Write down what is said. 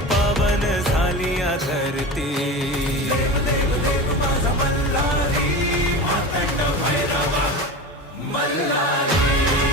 पावन झाली या धरती. देव देव देव माझा मल्हारी, मातंड भैरवा मल्हारी.